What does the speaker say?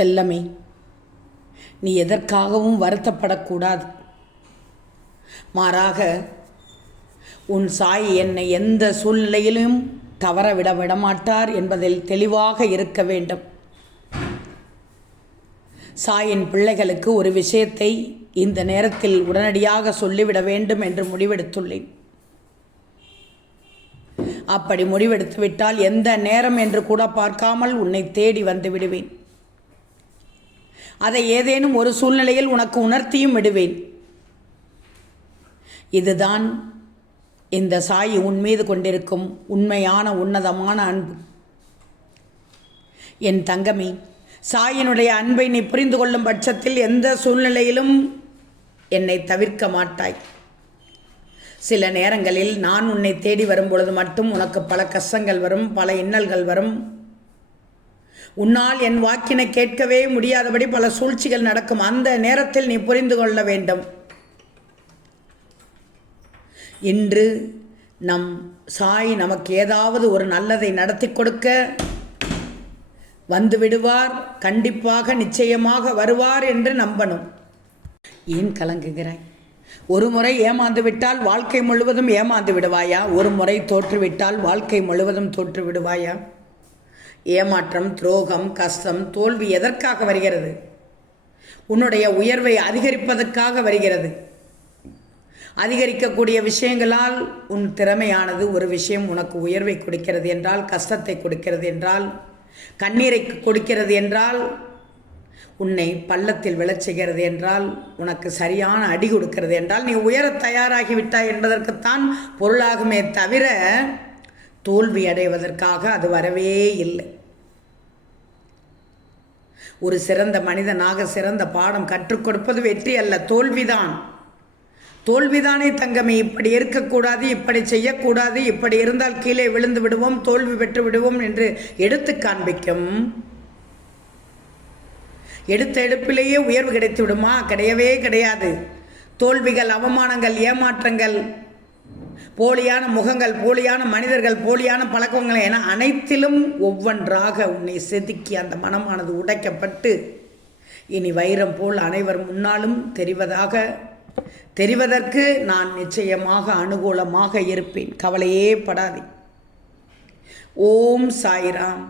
செல்லமே, நீ எதற்காகவும் வருத்தப்படக்கூடாது. மாறாக உன் சாய் என்னை எந்த சூழ்நிலையிலும் தவற விடமாட்டார் என்பதில் தெளிவாக இருக்க வேண்டும். சாயின் பிள்ளைகளுக்கு ஒரு விஷயத்தை இந்த நேரத்தில் உடனடியாக சொல்லிவிட வேண்டும் என்று முடிவெடுத்துள்ளேன். அப்படி முடிவெடுத்துவிட்டால் எந்த நேரம் என்று கூட பார்க்காமல் உன்னை தேடி வந்து விடுவேன். அதை ஏதேனும் ஒரு சூழ்நிலையில் உனக்கு உணர்த்தியும் விடுவேன். இதுதான் இந்த சாய் உன் மீது கொண்டிருக்கும் உண்மையான உன்னதமான அன்பு. என் தங்கமே, சாயினுடைய அன்பை நீ புரிந்து கொள்ளும் பட்சத்தில் எந்த சூழ்நிலையிலும் என்னை தவிர்க்க மாட்டாய். சில நேரங்களில் நான் உன்னை தேடி வரும் பொழுது மட்டும் உனக்கு பல கஷ்டங்கள் வரும், பல இன்னல்கள் வரும். உன்னால் என் வாக்கினை கேட்கவே முடியாதபடி பல சூழ்ச்சிகள் நடக்கும். அந்த நேரத்தில் நீ புரிந்து கொள்ள வேண்டும், இன்று நம் சாய் நமக்கு ஏதாவது ஒரு நல்லதை நடத்தி கொடுக்க வந்து விடுவார். கண்டிப்பாக நிச்சயமாக வருவார் என்று நம்பணும். ஏன் கலங்குகிறாய்? ஒரு முறை ஏமாந்து விட்டால் வாழ்க்கை முழுவதும் ஏமாந்து விடுவாயா? ஒரு முறை தோற்றுவிட்டால் வாழ்க்கை முழுவதும் தோற்று விடுவாயா? ஏமாற்றம், துரோகம், கஷ்டம், தோல்வி எதற்காக வருகிறது? உன்னுடைய உயர்வை அதிகரிப்பதற்காக வருகிறது. அதிகரிக்கக்கூடிய விஷயங்களால் உன் திறமையானது ஒரு விஷயம் உனக்கு உயர்வை கொடுக்கிறது என்றால், கஷ்டத்தை கொடுக்கிறது என்றால், கண்ணீரை கொடுக்கிறது என்றால், உன்னை பள்ளத்தில் விழச் செய்கிறது என்றால், உனக்கு சரியான அடி கொடுக்கிறது என்றால், நீ உயரத் தயாராகிவிட்டாய் என்பதற்குத்தான் பொருளாகுமே தவிர தோல்வி அடைவதற்காக அது வரவே இல்லை. ஒரு சிறந்த மனிதனாக சிறந்த பாடம் கற்றுக் கொடுப்பது வெற்றி அல்ல, தோல்விதான். தோல்விதானே தங்கமே. இப்படி இருக்கக்கூடாது, இப்படி செய்யக்கூடாது, இப்படி இருந்தால் கீழே விழுந்து விடுவோம், தோல்வி பெற்று விடுவோம் என்று எடுத்து காண்பிக்கும். எடுத்த எடுப்பிலேயே உயர்வு கிடைத்து விடுமா? கிடையவே கிடையாது. தோல்விகள், அவமானங்கள், ஏமாற்றங்கள், போலியான முகங்கள், போலியான மனிதர்கள், போலியான பழக்கங்கள் என அனைத்திலும் ஒவ்வொன்றாக உன்னை செதுக்கி அந்த மனமானது உடைக்கப்பட்டு இனி வைரம் போல் அனைவர் முன்னாலும் தெரிவதற்கு நான் நிச்சயமாக அனுகூலமாக இருப்பேன். கவலையே படாதே. ஓம் சாய்ராம்.